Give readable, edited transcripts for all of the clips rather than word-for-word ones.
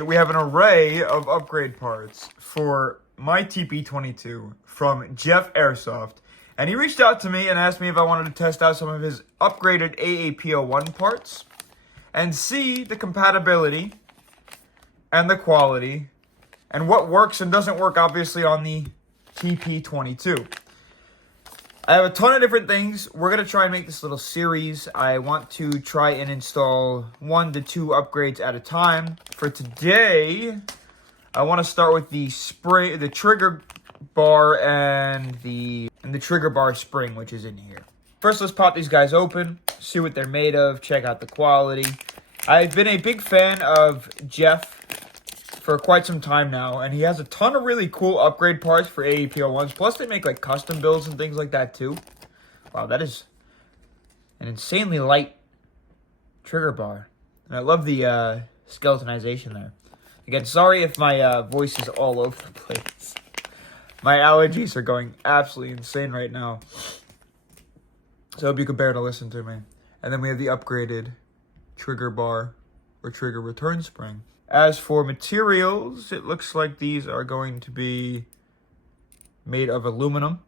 We have an array of upgrade parts for my TP22 from Jefe Airsoft. And he reached out to me and asked me if I wanted to test out some of his upgraded AAP01 parts and see the compatibility and the quality and what works and doesn't work, obviously, on the TP22. I have a ton of different things. We're going to try and make this little series. I want to try and install 1 to 2 upgrades at a time. For today, I want to start with the spring, the trigger bar, and the trigger bar spring, which is in here. First, let's pop these guys open, see what they're made of, check out the quality. I've been a big fan of Jefe for quite some time now, and he has a ton of really cool upgrade parts for AAP01s. Plus, they make like custom builds and things like that too. Wow, that is an insanely light trigger bar. And I love the skeletonization there. Again, sorry if my voice is all over the place. My allergies are going absolutely insane right now. So I hope you can bear to listen to me. And then we have the upgraded trigger bar or trigger return spring. As for materials, it looks like these are going to be made of aluminum.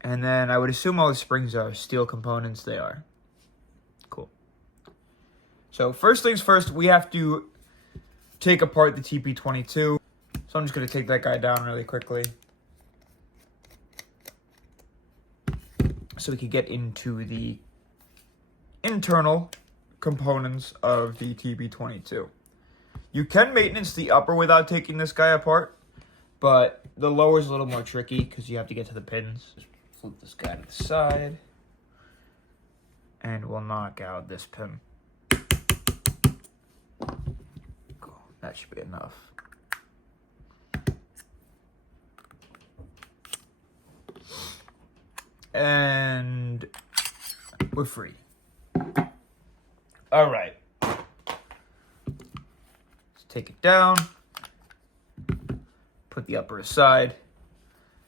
And then I would assume all the springs are steel components. They are. Cool. So first things first, we have to take apart the TP22. So I'm just going to take that guy down really quickly, so we can get into the internal components of the TP22. You can maintenance the upper without taking this guy apart, but the lower is a little more tricky because you have to get to the pins. Just flip this guy to the side, and we'll knock out this pin. Cool. That should be enough. And we're free. All right. Let's take it down. Put the upper aside,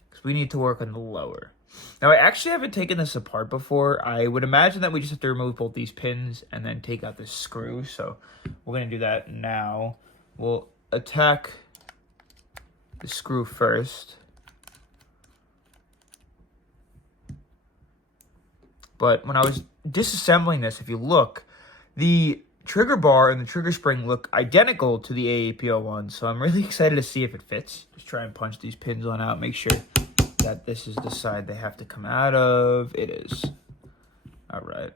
because we need to work on the lower. Now, I actually haven't taken this apart before. I would imagine that we just have to remove both these pins and then take out this screw. So we're going to do that now. We'll attack the screw first. But when I was disassembling this, if you look, the trigger bar and the trigger spring look identical to the AAP01, so I'm really excited to see if it fits. Just try and punch these pins on out, make sure that this is the side they have to come out of. It is. All right.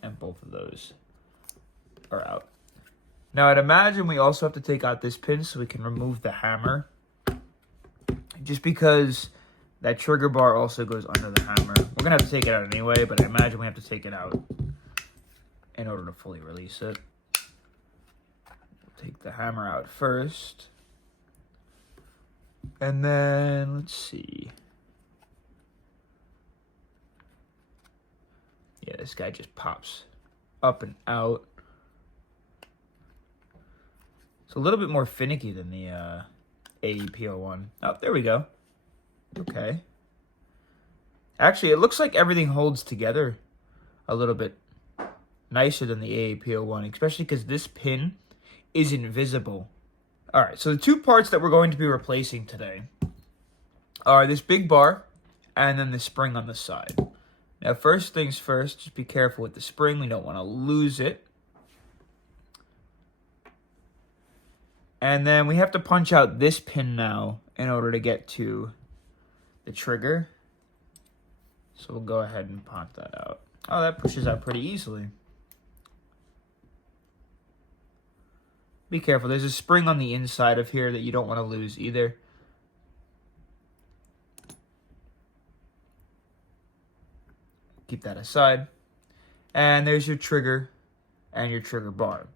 And both of those are out. Now, I'd imagine we also have to take out this pin so we can remove the hammer. Just because that trigger bar also goes under the hammer. We're going to have to take it out anyway, but I imagine we have to take it out in order to fully release it. We'll take the hammer out first. And then, let's see. Yeah, this guy just pops up and out. It's a little bit more finicky than the AAP01. Oh, there we go. Okay. Actually, it looks like everything holds together a little bit nicer than the AAP01, especially because this pin is invisible. All right, so the two parts that we're going to be replacing today are this big bar and then the spring on the side. Now, first things first, just be careful with the spring. We don't want to lose it. And then we have to punch out this pin now in order to get to the trigger. So we'll go ahead and pop that out. Oh, that pushes out pretty easily. Be careful. There's a spring on the inside of here that you don't want to lose either. Keep that aside. And there's your trigger and your trigger bar.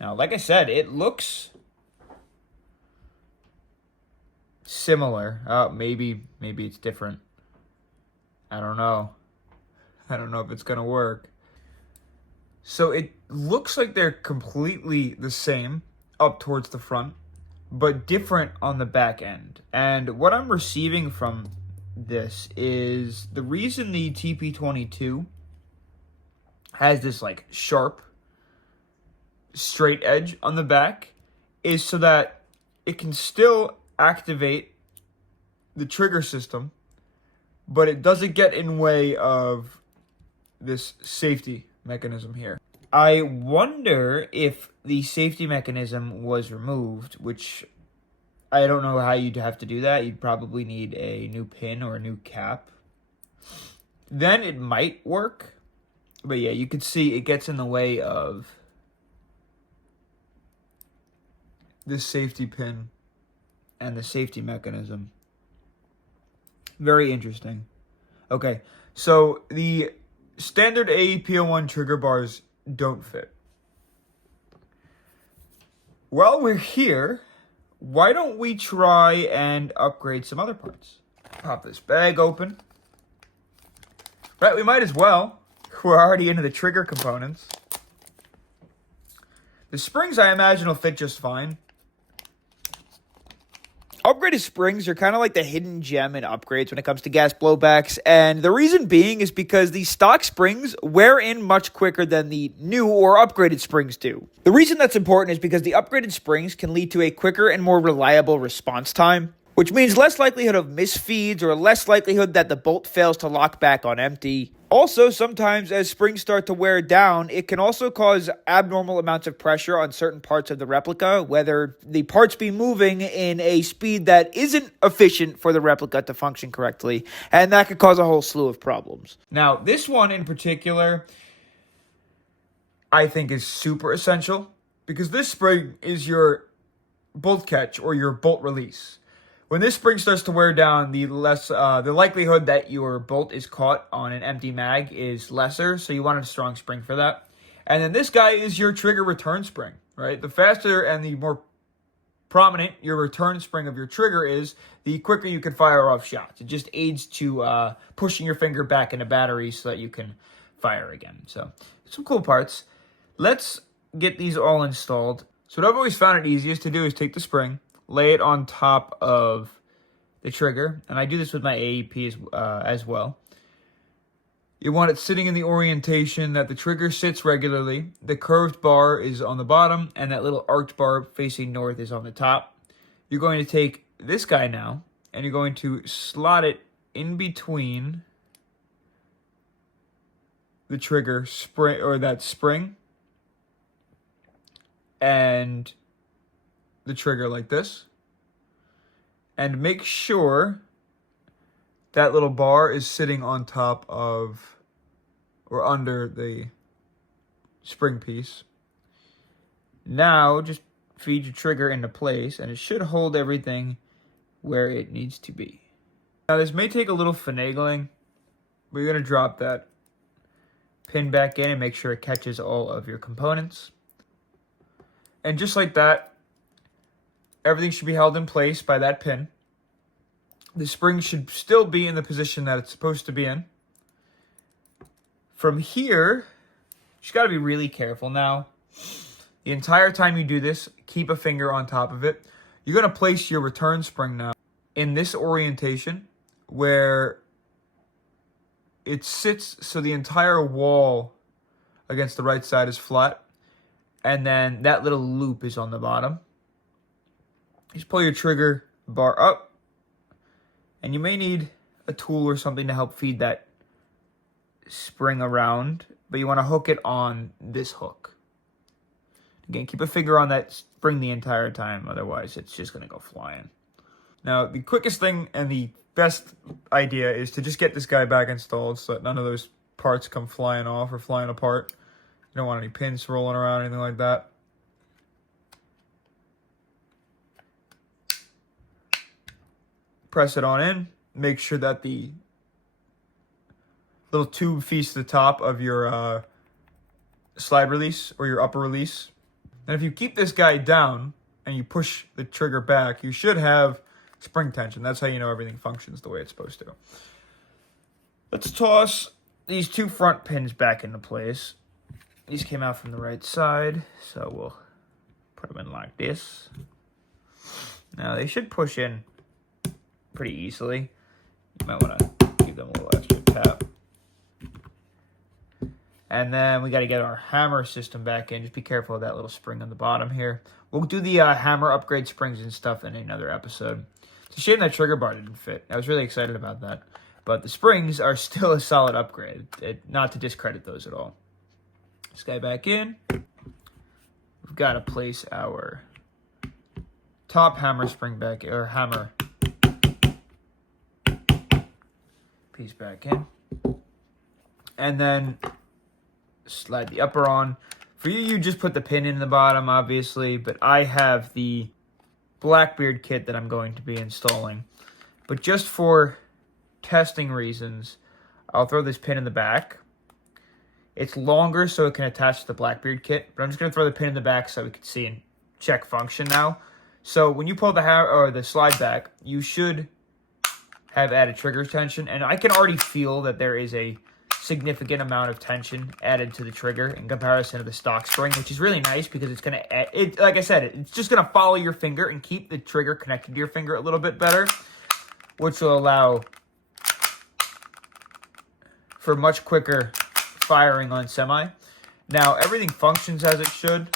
Now, like I said, it looks similar. Maybe it's different. I don't know. I don't know if it's going to work. So it looks like they're completely the same up towards the front. but different on the back end. And what I'm receiving from this is the reason the TP22 has this like sharp, straight edge on the back is so that it can still activate the trigger system, but it doesn't get in way of this safety mechanism here. I wonder if the safety mechanism was removed, which I don't know how you'd have to do that. You'd probably need a new pin or a new cap. Then it might work. But yeah, you can see it gets in the way of this safety pin and the safety mechanism. Very interesting. Okay, so the standard AAP01 trigger bars don't fit. While we're here, why don't we try and upgrade some other parts? Pop this bag open. Right, we might as well. We're already into the trigger components. The springs, I imagine, will fit just fine. Upgraded springs are kind of like the hidden gem in upgrades when it comes to gas blowbacks, and the reason being is because the stock springs wear in much quicker than the new or upgraded springs do. The reason that's important is because the upgraded springs can lead to a quicker and more reliable response time, which means less likelihood of misfeeds or less likelihood that the bolt fails to lock back on empty. Also, sometimes as springs start to wear down, it can also cause abnormal amounts of pressure on certain parts of the replica, whether the parts be moving in a speed that isn't efficient for the replica to function correctly, and that could cause a whole slew of problems. Now, this one in particular, I think is super essential, because this spring is your bolt catch or your bolt release. When this spring starts to wear down, the likelihood that your bolt is caught on an empty mag is lesser, so you want a strong spring for that. And then this guy is your trigger return spring, right? The faster and the more prominent your return spring of your trigger is, the quicker you can fire off shots. It just aids to pushing your finger back in a battery so that you can fire again. So, some cool parts. Let's get these all installed. So what I've always found it easiest to do is take the spring, lay it on top of the trigger, and I do this with my AEP as well. You want it sitting in the orientation that the trigger sits regularly, the curved bar is on the bottom, and that little arched bar facing north is on the top. You're going to take this guy now, and you're going to slot it in between the trigger spring, or that spring, and the trigger like this, and make sure that little bar is sitting on top of or under the spring piece. Now just feed your trigger into place, and it should hold everything where it needs to be. Now this may take a little finagling, but you're going to drop that pin back in and make sure it catches all of your components. And just like that, everything should be held in place by that pin. The spring should still be in the position that it's supposed to be in. From here, you just got to be really careful now. The entire time you do this, keep a finger on top of it. You're going to place your return spring now in this orientation where it sits so the entire wall against the right side is flat. And then that little loop is on the bottom. Just pull your trigger bar up, and you may need a tool or something to help feed that spring around, but you want to hook it on this hook. Again, keep a finger on that spring the entire time, otherwise it's just going to go flying. Now, the quickest thing and the best idea is to just get this guy back installed so that none of those parts come flying off or flying apart. You don't want any pins rolling around, anything like that. Press it on in. Make sure that the little tube feeds to the top of your slide release or your upper release. And if you keep this guy down and you push the trigger back, you should have spring tension. That's how you know everything functions the way it's supposed to. Let's toss these two front pins back into place. These came out from the right side, so we'll put them in like this. Now, they should push in pretty easily. You might want to give them a little extra tap. And then we got to get our hammer system back in. Just be careful of that little spring on the bottom here. We'll do the hammer upgrade springs and stuff in another episode. It's a shame that trigger bar didn't fit. I was really excited about that. But the springs are still a solid upgrade. Not to discredit those at all. This guy back in. We've got to place our top hammer spring back, or hammer piece back in. And then slide the upper on. For you, you just put the pin in the bottom, obviously, but I have the Blackbeard kit that I'm going to be installing. But just for testing reasons, I'll throw this pin in the back. It's longer so it can attach to the Blackbeard kit, but I'm just going to throw the pin in the back so we can see and check function now. So when you pull the slide back, you should have added trigger tension, and I can already feel that there is a significant amount of tension added to the trigger in comparison to the stock spring, which is really nice because it's going to, like I said, it's just going to follow your finger and keep the trigger connected to your finger a little bit better, which will allow for much quicker firing on semi. Now, everything functions as it should.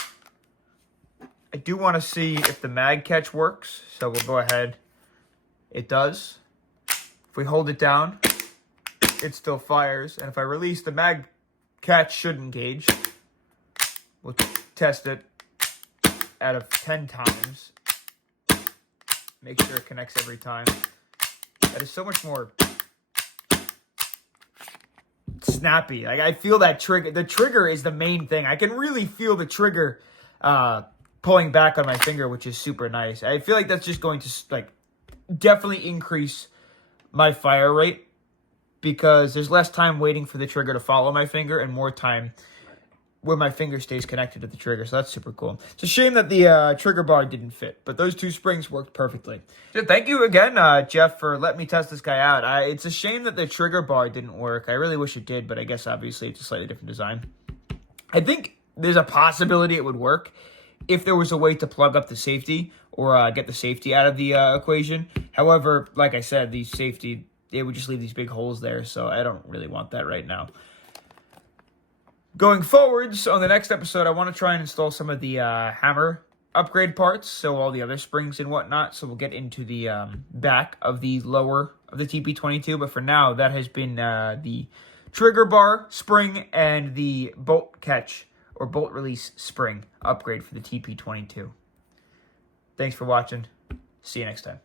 I do want to see if the mag catch works, so we'll go ahead. It does. If we hold it down, it still fires, and if I release, the mag catch should engage. We'll test it out of 10 times. Make sure it connects every time. That is so much more snappy. Like, I feel that trigger. The trigger is the main thing. I can really feel the trigger pulling back on my finger, which is super nice. I feel like that's just going to definitely increase my fire rate, because there's less time waiting for the trigger to follow my finger and more time where my finger stays connected to the trigger. So that's super cool. It's a shame that the trigger bar didn't fit, but those two springs worked perfectly. So thank you again, Jeff, for letting me test this guy out. It's a shame that the trigger bar didn't work. I really wish it did, but I guess obviously it's a slightly different design. I think there's a possibility it would work if there was a way to plug up the safety or get the safety out of the equation. However, like I said, the safety, it would just leave these big holes there, so I don't really want that right now. Going forwards, on the next episode, I want to try and install some of the hammer upgrade parts, so all the other springs and whatnot, so we'll get into the back of the lower of the TP22, but for now, that has been the trigger bar spring and the bolt catch or bolt release spring upgrade for the TP22. Thanks for watching. See you next time.